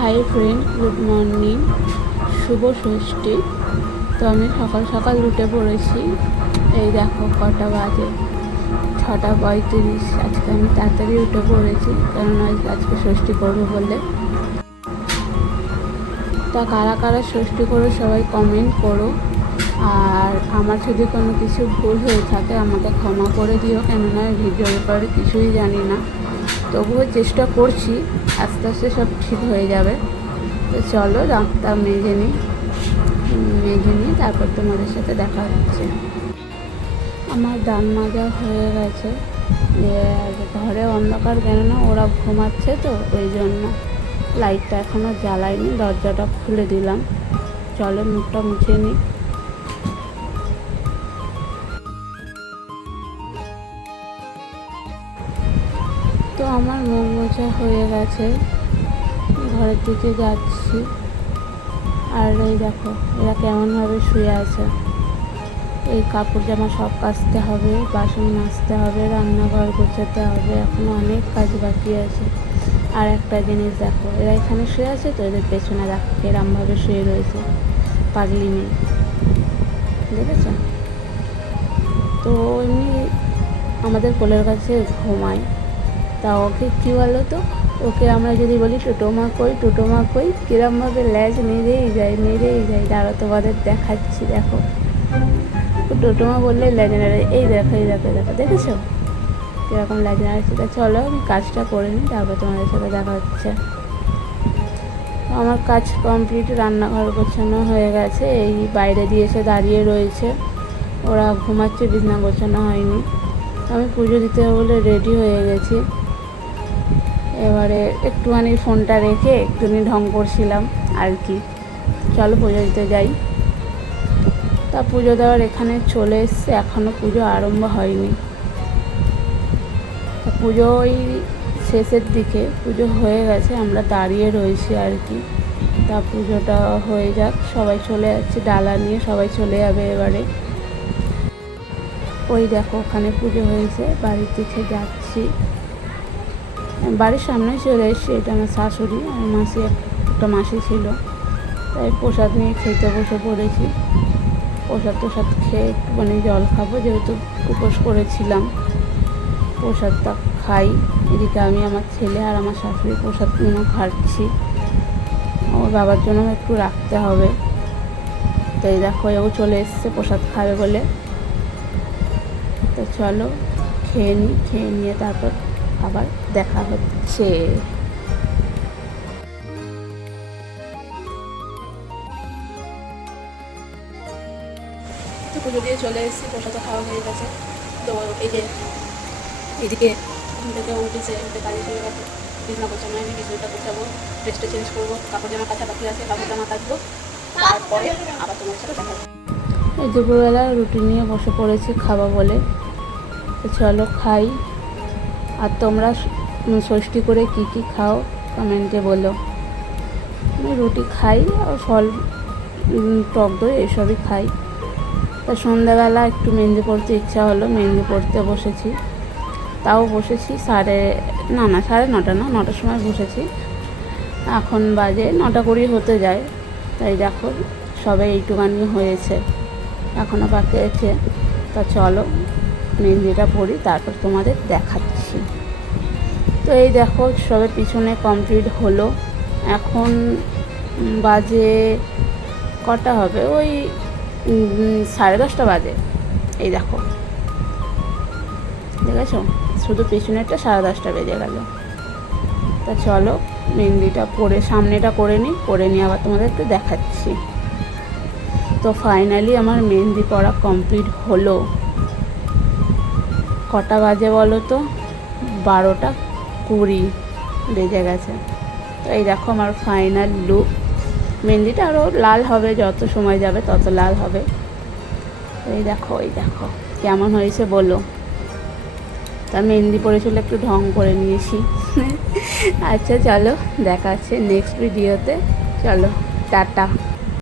Hi friend, good morning, শুভ ষষ্ঠী। তো আমি সকাল সকাল উঠে পড়েছি। এই দেখো কটা বাজে, 6:35। আজকে আমি তাড়াতাড়ি উঠে পড়েছি, কারণ আজকে ষষ্ঠী করবো বলে। তা কারা কারা ষষ্ঠী করো সবাই কমেন্ট করো। আর আমার যদি কোনো কিছু ভুল হয়ে থাকে আমাকে ক্ষমা করে দিও, কেননা ভিডিওর ব্যাপারে কিছুই জানি না। তবুও চেষ্টা করছি, আস্তে আস্তে সব ঠিক হয়ে যাবে। তো চলো দাঁতটা মেজে নিই, তারপর তোমাদের সাথে দেখা হচ্ছে। আমার দাঁত মাজা হয়ে গেছে, ঘরে অন্ধকার, কেননা ওরা ঘুমাচ্ছে তো ওই জন্য লাইটটা এখনও জ্বালাইনি, দরজাটা খুলে দিলাম। চলো মুখটা মুছে নিই। তো আমার মুখ মোছা হয়ে গেছে, ঘরের দিকে যাচ্ছি। আর এই দেখো এরা কেমনভাবে শুয়ে আছে। এই কাপড় জামা সব কাচতে হবে, বাসন মাজতে হবে, রান্নাঘর গোছাতে হবে, এখনও অনেক কাজ বাকি আছে। আর একটা জিনিস দেখো, এরা এখানে শুয়ে আছে তো এদের পেছনে দেখো এরমভাবে শুয়ে রয়েছে, পাগলি মেয়ে, দেখেছ? তো এমনি আমাদের কোলের কাছে ঘুমায়। তা ওকে কী বলো তো, ওকে আমরা যদি বলি টোটোমা কই, কিরমভাবে ল্যাজ মেরেই যায়। দাঁড়া তোমাদের দেখাচ্ছি, দেখো টোটোমা বললে ল্যাজ নেড়ে, এই দেখো দেখেছো কীরকম ল্যাজ নাড়ছে। তা চলো আমি কাজটা করে নিই, তারপর তোমাদের সাথে দেখা হচ্ছে। আমার কাজ কমপ্লিট, রান্নাঘর গোছানো হয়ে গেছে। এই বাইরে দিয়ে এসে দাঁড়িয়ে রয়েছে, ওরা ঘুমাচ্ছে, বিছানা গোছানো হয়নি। আমি পুজো দিতে বলে রেডি হয়ে গেছি। এবারে একটুখানি ফোনটা রেখে একটুখানি ঢং করছিলাম আর কি। চলো পুজো দিতে যাই। তা পুজো দেওয়ার এখানে চলে এসছে, এখনও পুজো আরম্ভ হয়নি। তা পুজো ওই শেষের দিকে, পুজো হয়ে গেছে, আমরা দাঁড়িয়ে রয়েছি আর কি। তা পুজোটা হয়ে যাক, সবাই চলে যাচ্ছে ডালা নিয়ে, সবাই চলে যাবে এবারে। ওই দেখো ওখানে পুজো হয়েছে, বাড়ির দিকে যাচ্ছি। বাড়ির সামনে চলে এসেছি। এটা আমার শাশুড়ি আর মাসি, একটা মাসি ছিল, তাই প্রসাদ নিয়ে খেতে বসে পড়েছি। প্রসাদ খেয়ে একটুখানি জল খাবো, যেহেতু উপোস করেছিলাম। প্রসাদটা খাই, এদিকে আমি, আমার ছেলে আর আমার শাশুড়ি প্রসাদগুলো খাচ্ছি। আমার বাবার জন্য একটু রাখতে হবে। তো এই দেখো এও চলে এসছে প্রসাদ খাবে বলে। তো চলো খেয়ে নিয়ে তারপর আবার দেখা হচ্ছে। তো পুজো দিয়ে চলে এসেছি, প্রসাদ খাওয়া হয়ে গেছে। তো এই যে এদিকে ঘুম থেকে উঠেছে, কাজে চলে গেছে, বিছানা গোছানো হয়নি, বিছানাটা গোছাবো, ড্রেসটা চেঞ্জ করবো, কাপড় জামা কাচা বাকি আছে, কাপড় জামা কাচবো, তারপরে আবার তোমার সাথে দেখা হবে। এই দুপুরবেলা রুটি নিয়ে বসে পড়েছি খাওয়া বলে। তো চলো খাই। আর তোমরা ষষ্ঠী করে কী কী খাও কমেন্টে বলো। আমি রুটি খাই আর ফল, টক দই এসবই খাই। তা সন্ধ্যাবেলা একটু মেহেন্দি পড়তে ইচ্ছা হলো, মেহেন্দি পড়তে বসেছি। তাও বসেছি সাড়ে 9টা না, 9টার সময় বসেছি। এখন বাজে 9:20 হতে যায়। তাই দেখো সবে এইটুখানি হয়েছে, এখনও বাকি আছে। তা চলো মেহেন্দিটা পড়ি, তারপর তোমাদের দেখাচ্ছি। তো এই দেখো সবে পিছনে কমপ্লিট হলো। এখন বাজে কটা হবে, ওই 10:30 বাজে। এই দেখো দেখেছো, শুধু পিছনেরটা 10:30 বেজে গেল। তা চলো মেহেন্দিটা পরে সামনেটা করে নিই, আবার তোমাদেরকে দেখাচ্ছি। তো ফাইনালি আমার মেহেন্দি পড়া কমপ্লিট হলো। কটা বাজে বলো তো, 12:20 বেজে গেছে। তো এই দেখো আমার ফাইনাল লুক। মেহেন্দিটা আরও লাল হবে, যত সময় যাবে তত লাল হবে। এই দেখো কেমন হয়েছে বলো। তা মেহেন্দি পড়েছিল, একটু ঢং করে নিয়েছি। আচ্ছা চলো দেখা হচ্ছে নেক্সট ভিডিওতে। চলো টাটা।